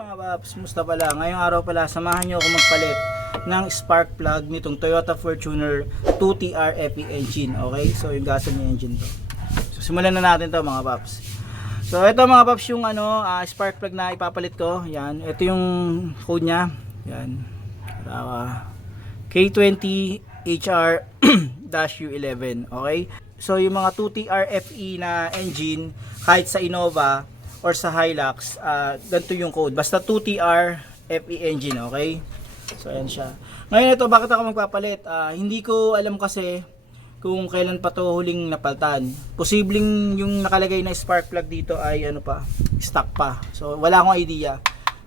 mga paps, musta pala? Ngayong araw pala, samahan nyo ako magpalit ng spark plug nitong Toyota Fortuner 2TR FE engine. Okay, so yung gasoline engine to. So simulan na natin to mga paps. So ito mga paps yung spark plug na ipapalit ko. Yan, ito yung code nya. Yan, K20HR-U11. Okay, so yung mga 2TR FE na engine, kahit sa Innova or sa Hilux, ganito yung code, basta 2TR FE engine. Okay, so ayan siya. Ngayon ito, bakit ako magpapalit? Hindi ko alam kasi kung kailan pa to huling napaltan. Posibleng yung nakalagay na spark plug dito ay stock pa, so wala akong idea.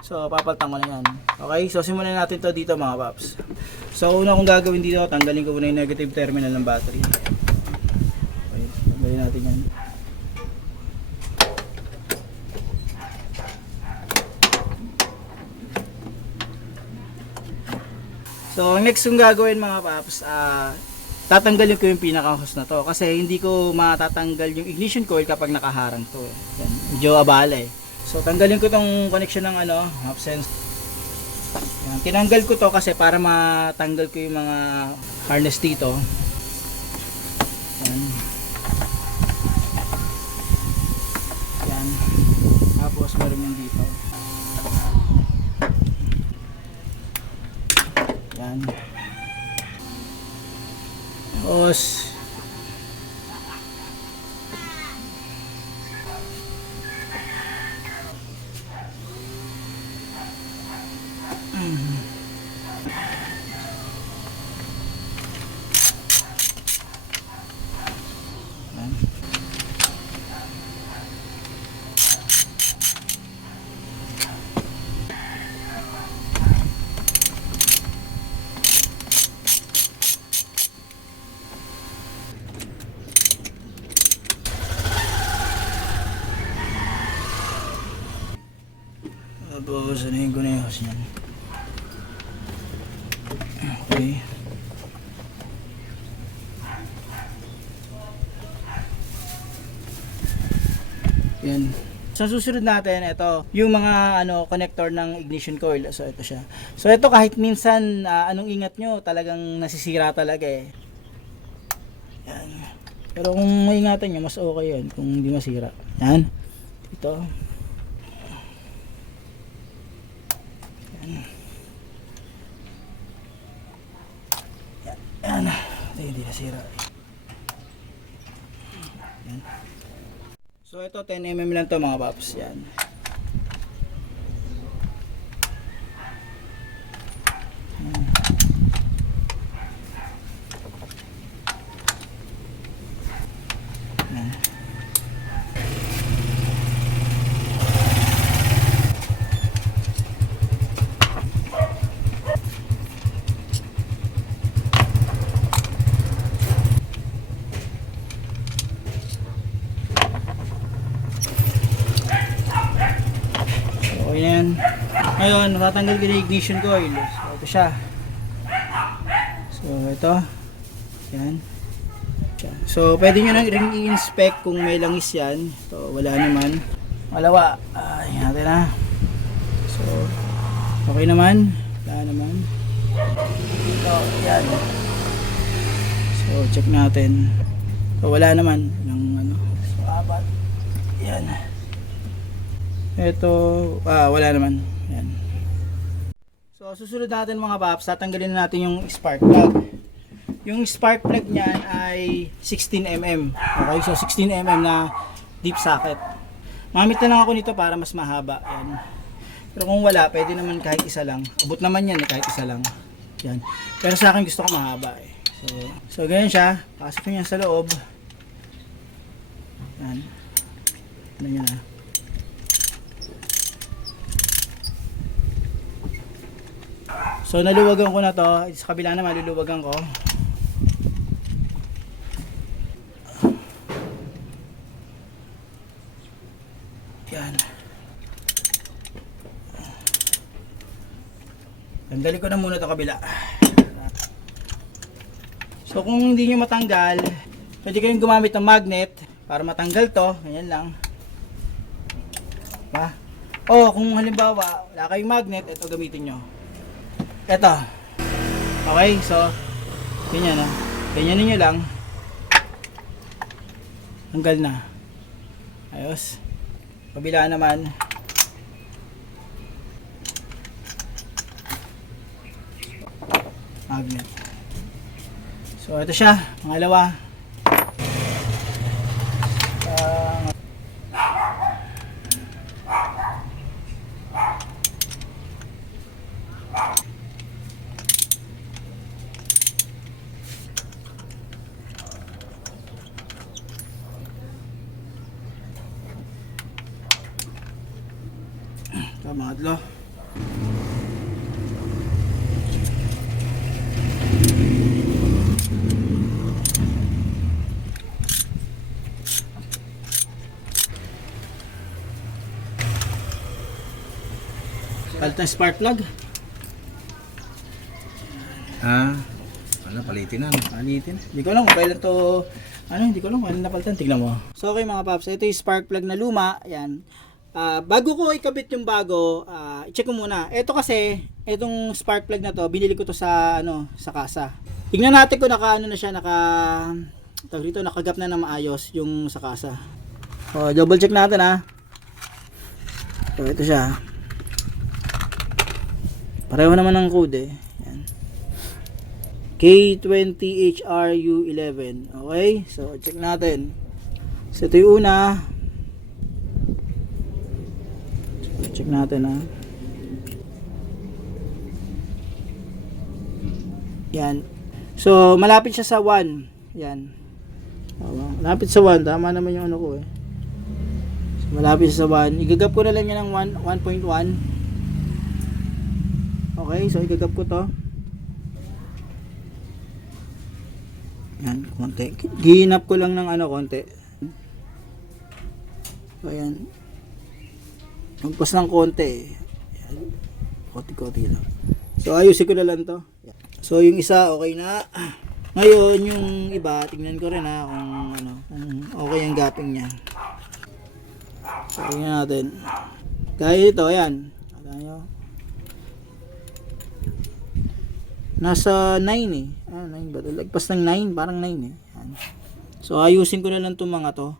So papalitan ko na yan. Okay, so simulan natin to dito mga paps. So una kong gagawin dito, tanggalin ko muna yung negative terminal ng battery. Okay, tanggalin natin yan. So next yung gagawin mga paps, tatanggalin ko yung pinaka-hose na to kasi hindi ko matatanggal yung ignition coil kapag nakaharang to. Yan, medyo abala eh. So tanggalin ko tong connection ng half sense. Yan, tinanggal ko to kasi para matanggal ko yung mga harness dito. Yan. Yan. Tapos meron yung dito. Yan. Tapos sanayin ko na yung hose niyan. Okay. Yan. Sa susunod natin, ito yung mga connector ng ignition coil. So ito siya. So ito kahit minsan anong ingat nyo, talagang nasisira talaga eh. Yan. Pero kung maingatan nyo, mas okay yun kung hindi masira. Yan. Ito. Yan. Ito hindi nasira. Yan. So ito 10mm lang to mga paps. Yan. Yan. Ayan. Ngayon, tatanggal ko na yung ignition coil. So, ito siya. So, ito. Yan. So, pwede nyo na rin i-inspect kung may langis yan. So, wala naman. Malawa. Ayan natin na. So, okay naman. Wala naman. So, yan. So, check natin. So, wala naman. So, apat. Yan. Ito, wala naman. Yan. So, susunod natin mga paps, tatanggalin natin yung spark plug. Yung spark plug niyan ay 16mm. Okay, so 16mm na deep socket. Mamit na lang ako nito para mas mahaba. Yan. Pero kung wala, pwede naman kahit isa lang. Abot naman yan kahit isa lang. Yan. Pero sa akin gusto ko mahaba eh. So ganyan siya. Pasok niya sa loob. Yan. Ano yun na. So naluwagan ko na to, sa kabila naman luluwagan ko. Yan. Tanggalin ko na muna to kabila. So kung hindi nyo matanggal, pwede kayong gumamit ng magnet para matanggal to. Ganyan lang. Diba? O kung halimbawa, wala kayong magnet, ito gamitin nyo. Ito. Okay, so, ganyan na. Ganyanin nyo lang. Tanggal na. Ayos. Kabila naman. Magnet. So, ito siya. Pangalawa. Pangatlo. Palit ng spark plug. Palitin na. Palitin. Hindi ko alam kung kailan to, hindi ko alam kung kailan napalitan. Tignan mo. So okay mga paps, ito yung spark plug na luma. Ayan. Bago ko ikabit yung bago, i-check ko muna. Ito kasi, itong spark plug na to, binili ko to sa sa kasa. Tingnan natin kung na siya, nakagap na maayos yung sa kasa. So, double check natin So, ito siya. Pareho naman ng code Yan. K20HRU11. Okay? So, check natin. So, ito yung una. Check natin Yan. So, malapit siya sa 1. Yan. Malapit sa 1. Tama naman yung ko So, malapit siya sa 1. Igagap ko na lang yan ng 1.1. Okay. So, igagap ko to. Yan. Konti. Gihinap ko lang ng konti. So, yan. Magpas ng konti Yan. Konti-konti lang. So ayusin ko na lang to. So yung isa okay na. Ngayon yung iba tingnan ko rin kung kung okay ang gapping niya. So tingnan natin. Kaya ito ayan. Nasa 9 9 ba? Lagpas ng 9, parang 9 Yan. So ayusin ko na lang itong mga to.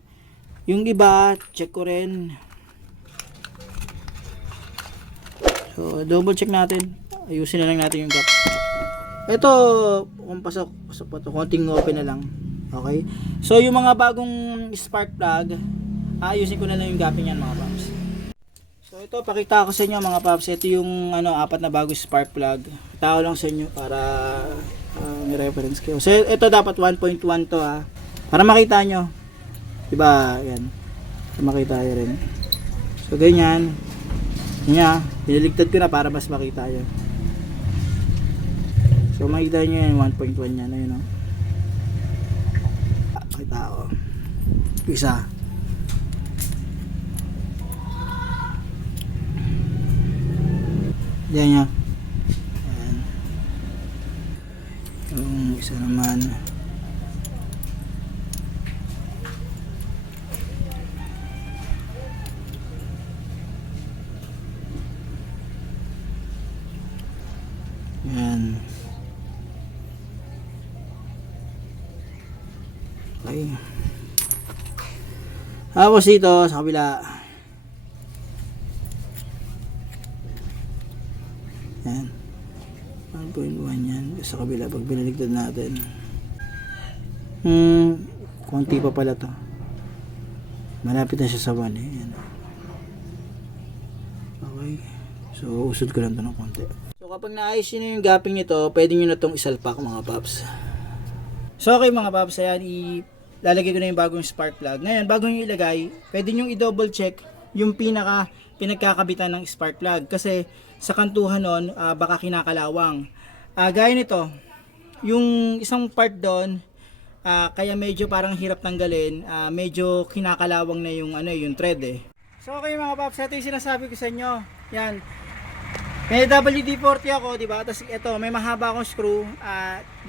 Yung iba check ko rin. So, double check natin. Ayusin na lang natin yung gap. Ito, kung pasok pa to, konting open na lang. Okay? So, yung mga bagong spark plug, ayusin ko na lang yung gapping yan mga paps. So, ito, pakita ko sa inyo mga paps. Ito yung, 4 na bagong spark plug. Tao lang sa inyo para may reference kayo. So, ito dapat 1.1 to para makita nyo. Diba? Yan. Para makita nyo rin. So, ganyan. Yan, diniligtad ko na para mas makita yun. So makita nyo yan, 1.1 yan. Ayun Makita ko. Isa. Yan nyo. Ayan. Yung isa naman. Yan. Okay. Tapos dito sa kabila. Yan. 1.1 yan. Sa kabila pag binaligtad natin. Konti pa pala to. Malapit na siya sa 1 Yan. Okay. So usod ko lang to ng konti. So kapag naayos nyo yung gapping nito, pwede nyo na itong isalpak mga paps. So okay mga paps, ayan, ilalagay ko na yung bagong spark plug. Ngayon, bago nyo ilagay, pwede nyo i-double check yung pinagkakabitan ng spark plug. Kasi sa kantuhan nun, baka kinakalawang. Gaya nito, yung isang part doon, kaya medyo parang hirap tanggalin, medyo kinakalawang na yung, yung thread So okay mga paps, ito yung sinasabi ko sa inyo. Yan. May WD-40 ako, di ba? Tapos ito, may mahaba akong screw.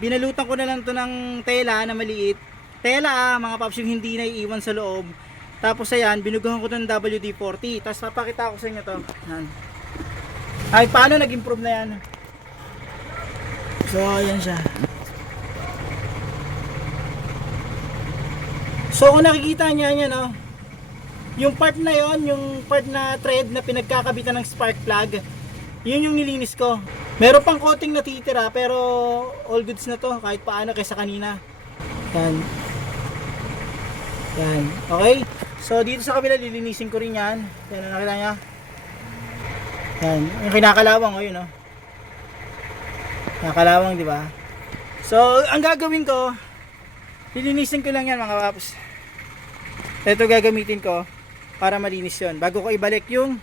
Binalutan ko na lang to ng tela na maliit. Tela mga paps, yung hindi na iiwan sa loob. Tapos ayan, binugahan ko ng WD-40. Tapos papakita ko sa inyo to. Yan. Ay, paano nag-improve na yan? So, ayan siya. So, kung nakikita niya yan, no? Yung part na yon, yung part na thread na pinagkakabitan ng spark plug, yun yung nilinis ko. Meron pang coating natitira, pero all goods na to, kahit paano kaysa kanina. Yan. Yan. Okay? So, dito sa kabila, lilinisin ko rin yan. Yan, nakita niya? Yan. Yung kinakalawang, oh, yun, no? Kinakalawang, di ba? So, ang gagawin ko, lilinisin ko lang yan, mga paps. Ito gagamitin ko para malinis yun. Bago ko ibalik yung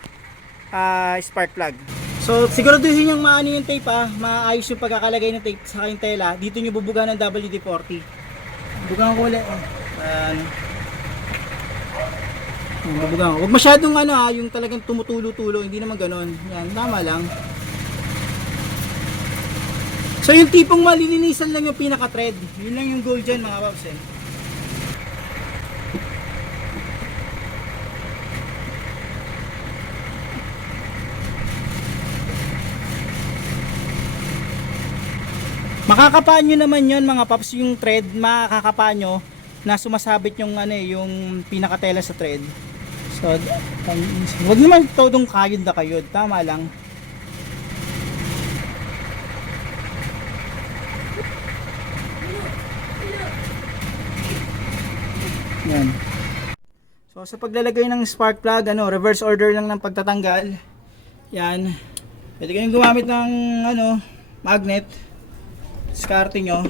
spark plug. So, siguraduhin yung maano yung tape, maayos yung pagkakalagay ng tape sa kayong tela. Dito nyo bubuga ng WD-40. Bubugan ko ulit. Bubugan ko. Huwag masyadong yung talagang tumutulo-tulo. Hindi naman ganon. Yan, tama lang. So, yung tipong malilinisan lang yung pinaka-thread. Yun lang yung goal dyan, mga paps, eh. Makakapaan nyo naman yun, mga paps, yung thread, makakapaan nyo na sumasabit yung yung pinakatela sa thread. So, wag naman todong kayod na kayod, tama lang. Yan. So, sa paglalagay ng spark plug, reverse order lang ng pagtatanggal. Yan. Pwede kayong gumamit ng magnet. Diskarte nyo.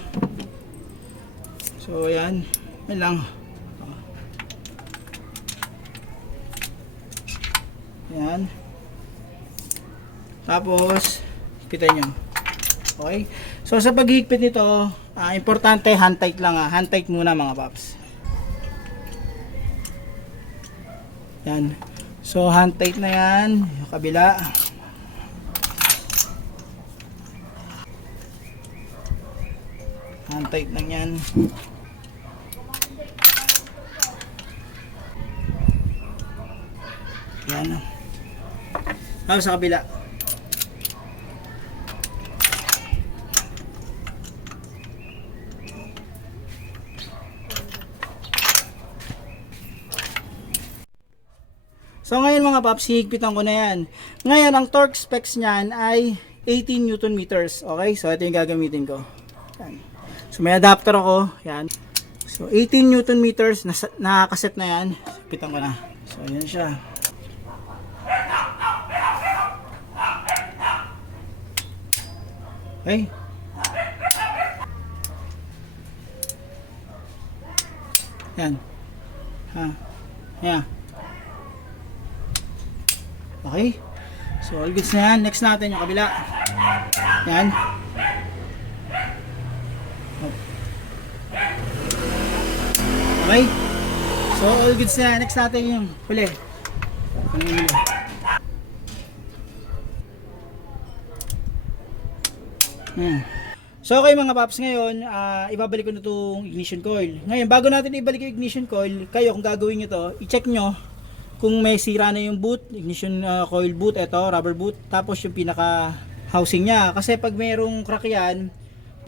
So, ayan. Yan lang. Ayan. Tapos, higpitan nyo. Okay? So, sa paghigpit nito, importante hand tight lang. Hand tight muna, mga paps. Yan. So, hand tight na yan. Yung kabila. Hand tight lang yan. Yan. Tapos sa kabila. So ngayon, mga paps, higpitan ko na yan. Ngayon, ang torque specs niyan ay 18 Newton meters. Okay? So ito yung gagamitin ko. Yan. So may adapter ako, yan. So 18 Newton meters, nakakaset na yan. Pitan ko na. So yan siya. Okay. Yan. Yan. Okay. So all goods na yan. Next natin yung kabila. Yan. Okay. So all goods na. Next natin yung huli. So okay, mga paps, ngayon ibabalik ko na itong ignition coil. Ngayon, bago natin ibalik yung ignition coil, kayo kung gagawin nyo to, i-check nyo kung may sira na yung boot, ignition coil boot, ito, rubber boot, tapos yung pinaka housing nya. Kasi pag mayroong crack yan,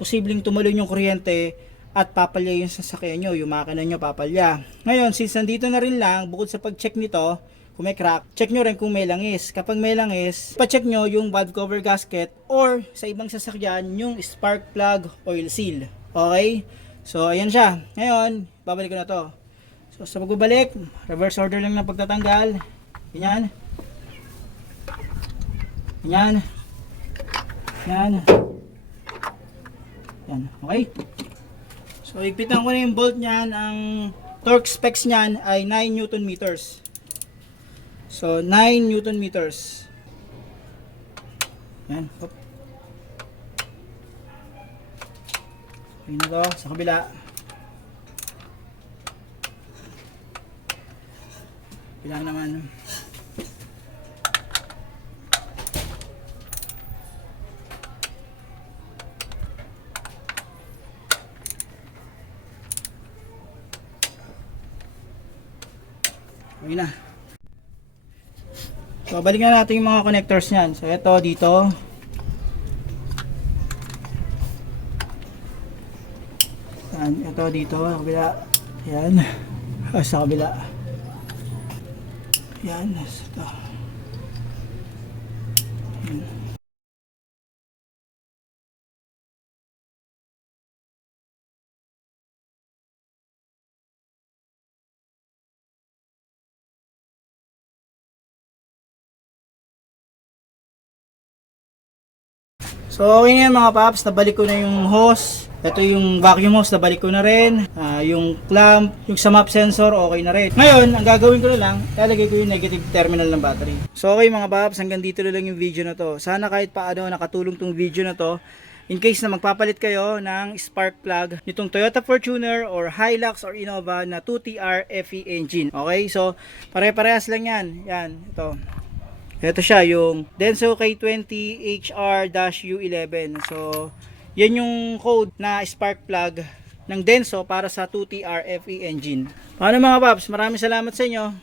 posibleng tumalon yung kuryente at papalya yung sasakyan nyo, yung makina nyo papalya. Ngayon, since nandito na rin lang, bukod sa pag-check nito, kung may crack, check nyo rin kung may langis. Kapag may langis, pa-check nyo yung valve cover gasket or sa ibang sasakyan, yung spark plug oil seal. Okay? So, ayan siya. Ngayon, babalik ko na to. So, sa pagbabalik, reverse order lang ng pagtatanggal. Ganyan. Ganyan. Yan. Yan. Okay? So, higpitan ko na yung bolt niyan. Ang torque specs niyan ay 9 Newton meters. So, 9 Newton meters. Yan. Hop. Okay na to. Sa kabila. Kabila naman. Okay na. So, balikan natin yung mga connectors niyan. So, ito dito. Yan, ito dito, sa kabila. Yan. Sa kabila. Yan, ito. Yan. So okay na yan mga paps, nabalik ko na yung hose. Ito yung vacuum hose, nabalik ko na rin. Yung clamp, yung sa map sensor, okay na rin. Ngayon, ang gagawin ko na lang, lalagay ko yung negative terminal ng battery. So okay mga paps, hanggang dito na lang yung video na to. Sana kahit paano nakatulong tong video na to. In case na magpapalit kayo ng spark plug nitong Toyota Fortuner or Hilux or Innova na 2TR FE engine. Okay, so pare-parehas lang yan. Yan, ito. Ito siya, yung Denso K20 HR-U11. So, yan yung code na spark plug ng Denso para sa 2TR FE engine. Paano mga paps? Maraming salamat sa inyo.